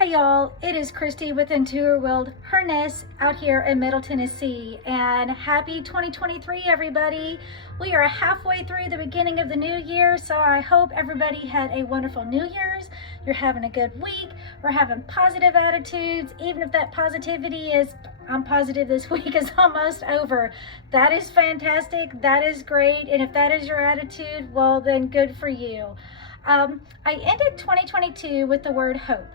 Hey y'all, it is Christy with Intoherwildherness out here in Middle Tennessee, and happy 2023 everybody. We are halfway through the beginning of the new year, so I hope everybody had a wonderful New Year's. You're having a good week. We're having positive attitudes, even if that positivity is, I'm positive this week is almost over. That is fantastic, that is great, and if that is your attitude, well then good for you. I ended 2022 with the word hope.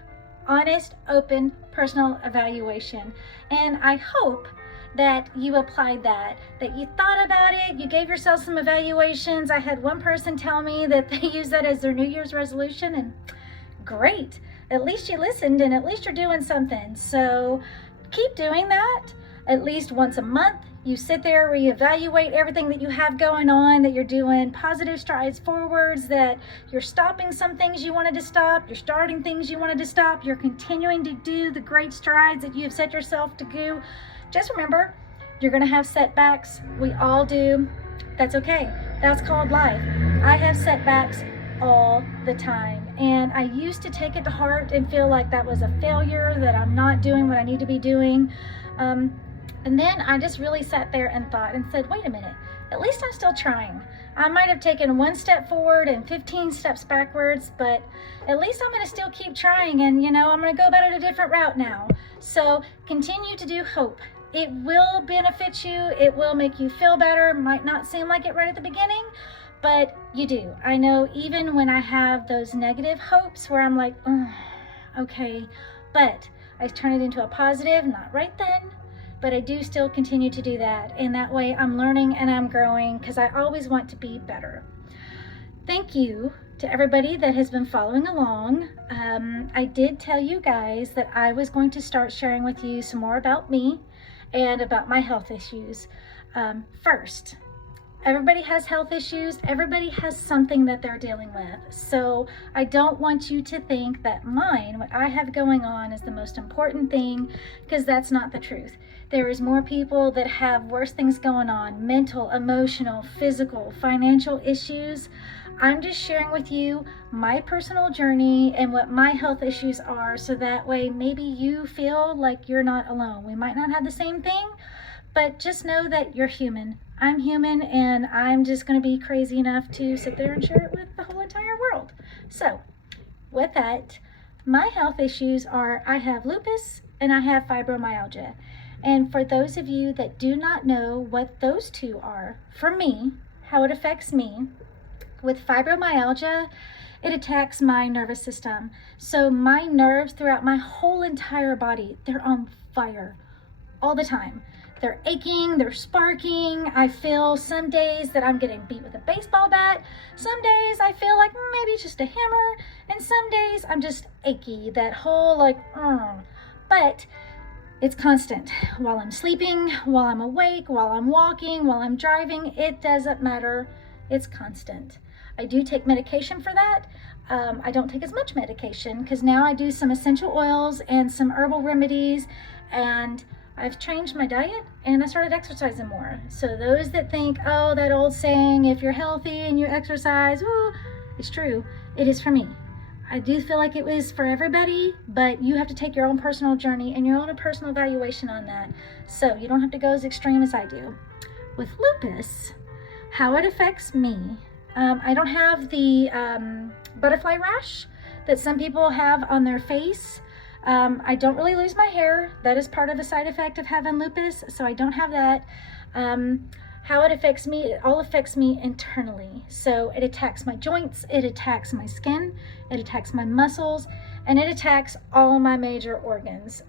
Honest, open, personal evaluation. And I hope that you applied that you thought about it, you gave yourself some evaluations. I had one person tell me that they use that as their New Year's resolution, and great. At least you listened and at least you're doing something. So keep doing that. At least once a month, you sit there, reevaluate everything that you have going on, that you're doing positive strides forwards, that you're stopping some things you wanted to stop, you're starting things you wanted to stop, you're continuing to do the great strides that you have set yourself to do. Just remember, you're gonna have setbacks. We all do. That's okay. That's called life. I have setbacks all the time. And I used to take it to heart and feel like that was a failure, that I'm not doing what I need to be doing. And then I just really sat there and thought and said, wait a minute, at least I'm still trying. I might have taken one step forward and 15 steps backwards, but at least I'm gonna still keep trying, and I'm gonna go about it a different route now. So continue to do hope. It will benefit you, it will make you feel better. Might not seem like it right at the beginning, but you do. I know even when I have those negative hopes where I'm like, oh, okay, but I turn it into a positive, not right then, but I do still continue to do that. And that way I'm learning and I'm growing, because I always want to be better. Thank you to everybody that has been following along. I did tell you guys that I was going to start sharing with you some more about me and about my health issues. First, everybody has health issues. Everybody has something that they're dealing with. So I don't want you to think that mine, what I have going on, is the most important thing, because that's not the truth. There is more people that have worse things going on: mental, emotional, physical, financial issues. I'm just sharing with you my personal journey and what my health issues are, so that way maybe you feel like you're not alone. We might not have the same thing, but just know that you're human. I'm human, and I'm just going to be crazy enough to sit there and share it with the whole entire world. So with that, my health issues are, I have lupus and I have fibromyalgia. And for those of you that do not know what those two are, for me, how it affects me, with fibromyalgia, it attacks my nervous system. So my nerves throughout my whole entire body, they're on fire all the time. They're aching, they're sparking. I feel some days that I'm getting beat with a baseball bat. Some days I feel like maybe it's just a hammer. And some days I'm just achy, that whole like, but it's constant. While I'm sleeping, while I'm awake, while I'm walking, while I'm driving, it doesn't matter. It's constant. I do take medication for that. I don't take as much medication because now I do some essential oils and some herbal remedies, and I've changed my diet and I started exercising more. So those that think, oh, that old saying, if you're healthy and you exercise, ooh, it's true. It is for me. I do feel like it was for everybody, but you have to take your own personal journey and your own personal evaluation on that. So you don't have to go as extreme as I do. With lupus, how it affects me, I don't have the butterfly rash that some people have on their face. I don't really lose my hair. That is part of the side effect of having lupus, so I don't have that. How it affects me, it all affects me internally. So it attacks my joints, it attacks my skin, it attacks my muscles, and it attacks all my major organs.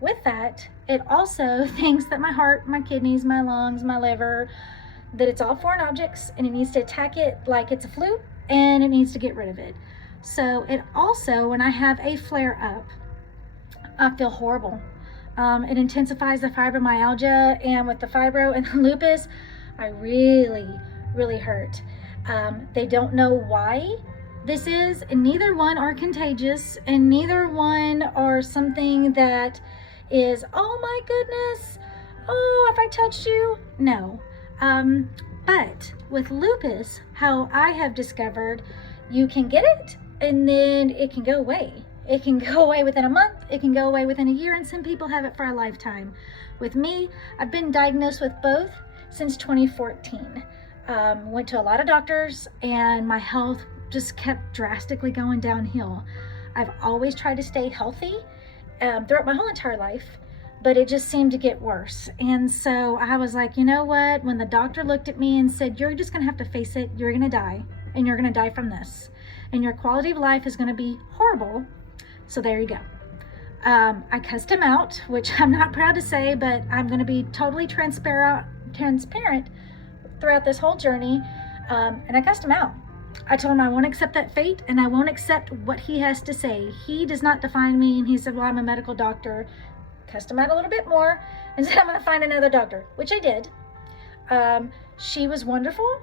With that, it also thinks that my heart, my kidneys, my lungs, my liver, that it's all foreign objects, and it needs to attack it like it's a flu, and it needs to get rid of it. So it also, when I have a flare up, I feel horrible. It intensifies the fibromyalgia, and with the fibro and the lupus, I really, really hurt. They don't know why this is, and neither one are contagious, and neither one are something that is, oh my goodness, oh, if I touched you, no. But with lupus, how I have discovered, you can get it and then it can go away. It can go away within a month, it can go away within a year, and some people have it for a lifetime. With me, I've been diagnosed with both since 2014. Went to a lot of doctors, and my health just kept drastically going downhill. I've always tried to stay healthy throughout my whole entire life, but it just seemed to get worse. And so I was like, you know what? When the doctor looked at me and said, you're just gonna have to face it, you're gonna die, and you're gonna die from this, and your quality of life is gonna be horrible. So there you go. I cussed him out, which I'm not proud to say, but I'm gonna be totally transparent throughout this whole journey. And I cussed him out. I told him I won't accept that fate, and I won't accept what he has to say. He does not define me. And he said, well, I'm a medical doctor. Cussed him out a little bit more and said, I'm gonna find another doctor, which I did. She was wonderful.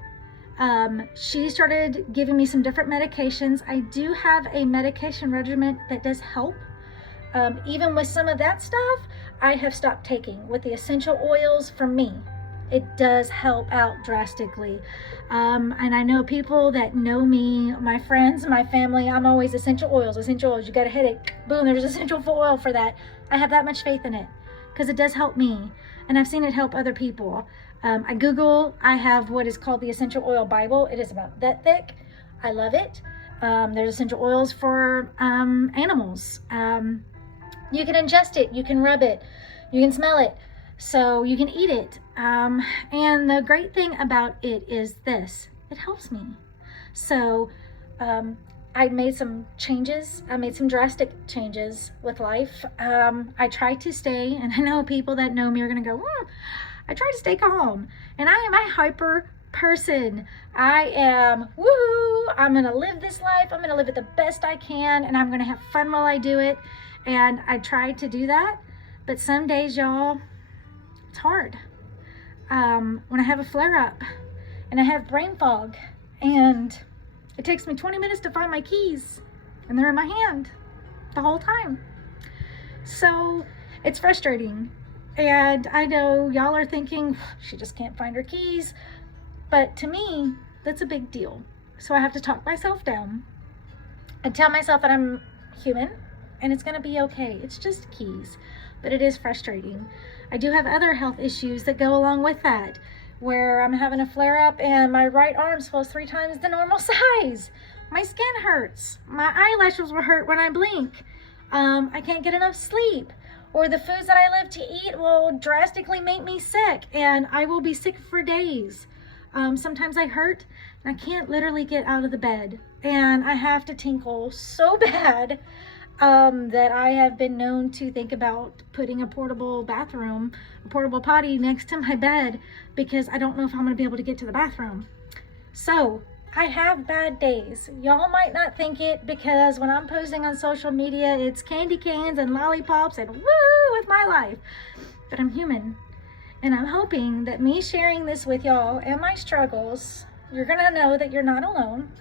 She started giving me some different medications. I do have a medication regimen that does help. Even with some of that stuff, I have stopped taking. With the essential oils, for me, it does help out drastically. And I know people that know me, my friends, my family, I'm always essential oils. You got a headache, boom, there's essential oil for that. I have that much faith in it because it does help me, and I've seen it help other people. I have what is called the Essential Oil Bible. It is about that thick. I love it. There's essential oils for animals. You can ingest it, you can rub it, you can smell it, so you can eat it. And the great thing about it is this, it helps me. So I made some changes. I made some drastic changes with life. I try to stay, and I know people that know me are gonna go, I try to stay calm, and I am a hyper person. I am, woohoo, I'm gonna live this life, I'm gonna live it the best I can, and I'm gonna have fun while I do it. And I try to do that, but some days, y'all, it's hard. When I have a flare-up, and I have brain fog, and it takes me 20 minutes to find my keys, and they're in my hand the whole time. So it's frustrating. And I know y'all are thinking, she just can't find her keys. But to me, that's a big deal. So I have to talk myself down and tell myself that I'm human and it's gonna be okay. It's just keys, but it is frustrating. I do have other health issues that go along with that, where I'm having a flare up and my right arm swells 3 times the normal size. My skin hurts. My eyelashes will hurt when I blink. I can't get enough sleep. Or the foods that I live to eat will drastically make me sick, and I will be sick for days. Sometimes I hurt and I can't literally get out of the bed, and I have to tinkle so bad that I have been known to think about putting a portable potty next to my bed because I don't know if I'm going to be able to get to the bathroom. So I have bad days. Y'all might not think it because when I'm posting on social media, it's candy canes and lollipops and woo with my life. But I'm human. And I'm hoping that me sharing this with y'all and my struggles, you're gonna know that you're not alone.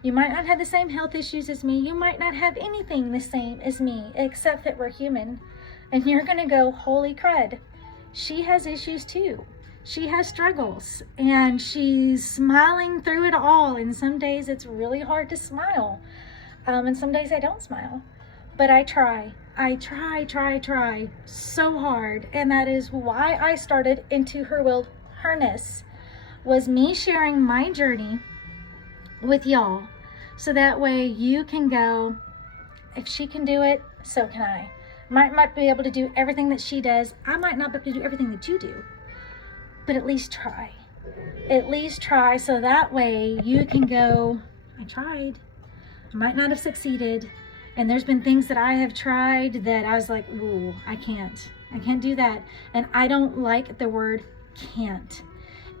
You might not have the same health issues as me. You might not have anything the same as me, except that we're human. And you're gonna go, holy crud, she has issues too. She has struggles, and she's smiling through it all. And some days it's really hard to smile. And some days I don't smile, but I try so hard. And that is why I started Intoherwildherness, was me sharing my journey with y'all. So that way you can go, if she can do it, so can I. Might be able to do everything that she does. I might not be able to do everything that you do. But at least try. At least try, so that way you can go, I tried. I might not have succeeded. And there's been things that I have tried that I was like, ooh, I can't do that. And I don't like the word can't.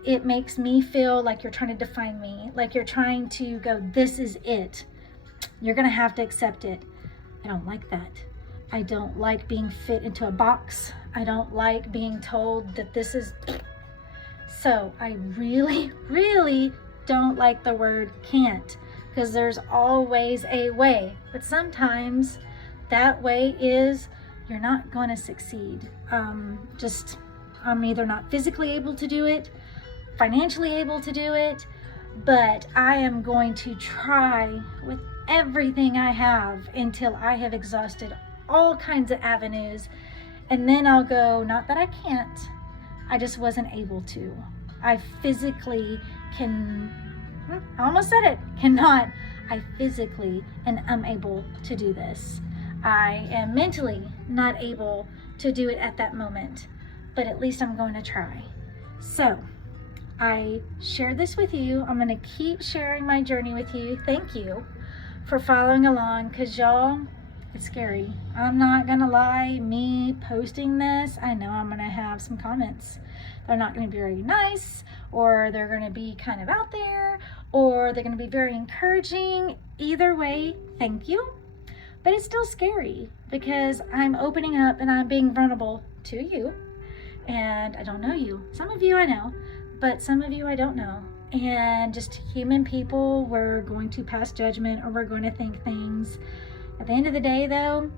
It makes me feel like you're trying to define me, like you're trying to go, this is it. You're gonna have to accept it. I don't like that. I don't like being fit into a box. I don't like being told that this is... So I really, really don't like the word can't, because there's always a way. But sometimes that way is you're not going to succeed. I'm either not physically able to do it, financially able to do it, but I am going to try with everything I have until I have exhausted all kinds of avenues. And then I'll go, not that I can't, I just wasn't able to. I physically I almost said it, cannot. I physically am unable to do this. I am mentally not able to do it at that moment, but at least I'm going to try. So I shared this with you. I'm going to keep sharing my journey with you. Thank you for following along, because y'all, it's scary. I'm not going to lie, me posting this, I know I'm going to have some comments. They're not going to be very nice, or they're going to be kind of out there, or they're going to be very encouraging. Either way, thank you. But it's still scary because I'm opening up and I'm being vulnerable to you. And I don't know you. Some of you I know, but some of you I don't know. And just human people, we're going to pass judgment, or we're going to think things. At the end of the day, though,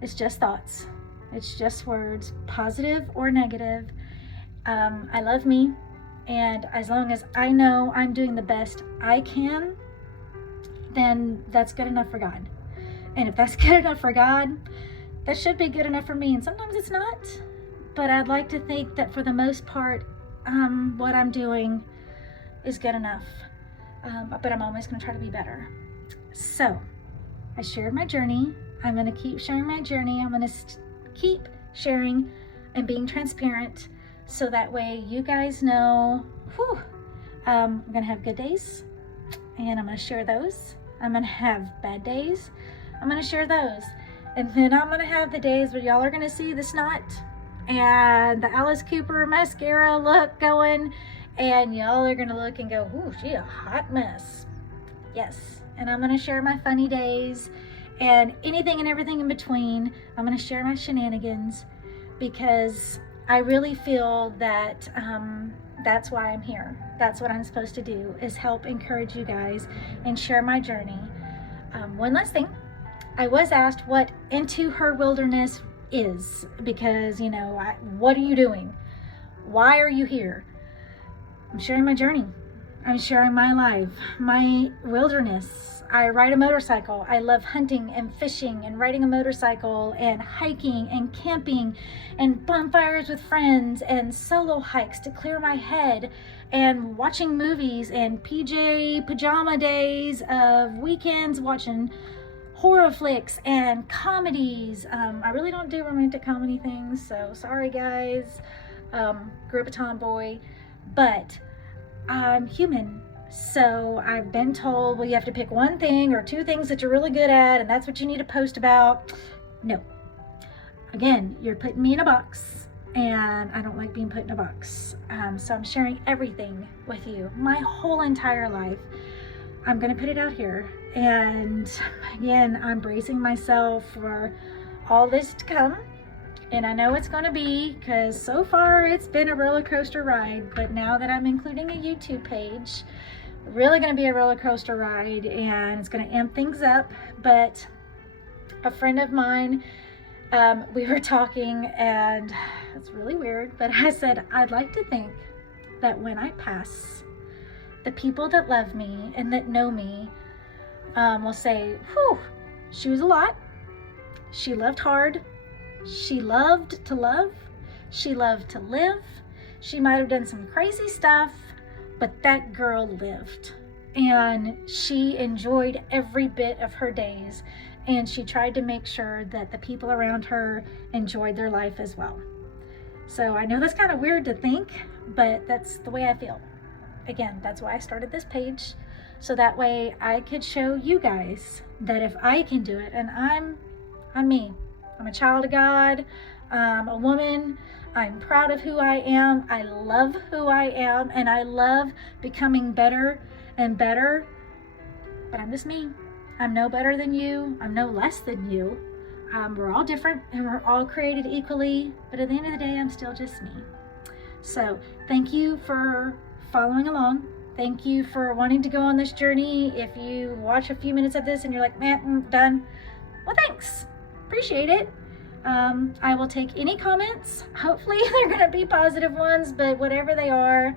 it's just thoughts. It's just words, positive or negative. I love me, and as long as I know I'm doing the best I can, then that's good enough for God. And if that's good enough for God, that should be good enough for me. And sometimes it's not, but I'd like to think that for the most part, what I'm doing is good enough. But I'm always going to try to be better. So I shared my journey. I'm going to keep sharing my journey. I'm going to keep sharing and being transparent, so that way you guys know, I'm going to have good days, and I'm going to share those. I'm going to have bad days. I'm going to share those. And then I'm going to have the days where y'all are going to see the snot and the Alice Cooper mascara look going, and y'all are going to look and go, ooh, she a hot mess. Yes. And I'm going to share my funny days and anything and everything in between. I'm going to share my shenanigans, because I really feel that that's why I'm here. That's what I'm supposed to do, is help encourage you guys and share my journey. One last thing. I was asked what Intoherwildherness is, because, you know, what are you doing? Why are you here? I'm sharing my journey. I'm sharing my life, my wilderness. I ride a motorcycle. I love hunting and fishing and riding a motorcycle and hiking and camping and bonfires with friends and solo hikes to clear my head and watching movies and pajama days of weekends watching horror flicks and comedies. I really don't do romantic comedy things, so sorry guys. Grew up a tomboy, but I'm human. So I've been told, well, you have to pick one thing or two things that you're really good at, and that's what you need to post about. No. Again, you're putting me in a box, and I don't like being put in a box. So I'm sharing everything with you, my whole entire life. I'm going to put it out here. And again, I'm bracing myself for all this to come. And I know it's going to be, because so far it's been a roller coaster ride, but now that I'm including a YouTube page, really going to be a roller coaster ride, and it's going to amp things up. But a friend of mine, we were talking, and it's really weird, but I said, I'd like to think that when I pass, the people that love me and that know me will say, whew, she was a lot. She loved hard. She loved to love. She loved to live. She might have done some crazy stuff, but that girl lived. And she enjoyed every bit of her days. And she tried to make sure that the people around her enjoyed their life as well. So I know that's kind of weird to think, but that's the way I feel. Again, that's why I started this page. So that way I could show you guys that if I can do it, and I'm me. I'm a child of God. I'm a woman. I'm proud of who I am. I love who I am, and I love becoming better and better. But I'm just me. I'm no better than you. I'm no less than you. We're all different, and we're all created equally. But at the end of the day, I'm still just me. So thank you for following along. Thank you for wanting to go on this journey. If you watch a few minutes of this and you're like, man, done. Well, thanks. Appreciate it. I will take any comments. Hopefully they're going to be positive ones, but whatever they are,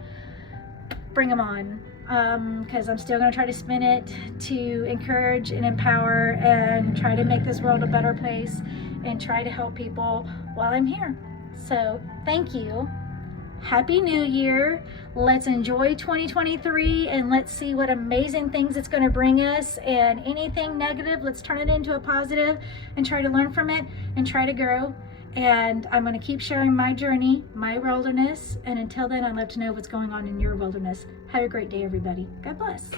bring them on. because I'm still going to try to spin it to encourage and empower and try to make this world a better place and try to help people while I'm here. So thank you. Happy New Year. Let's enjoy 2023 and let's see what amazing things it's going to bring us, and anything negative, let's turn it into a positive and try to learn from it and try to grow. And I'm going to keep sharing my journey, my wilderness, and until then, I'd love to know what's going on in your wilderness. Have a great day, everybody. God bless.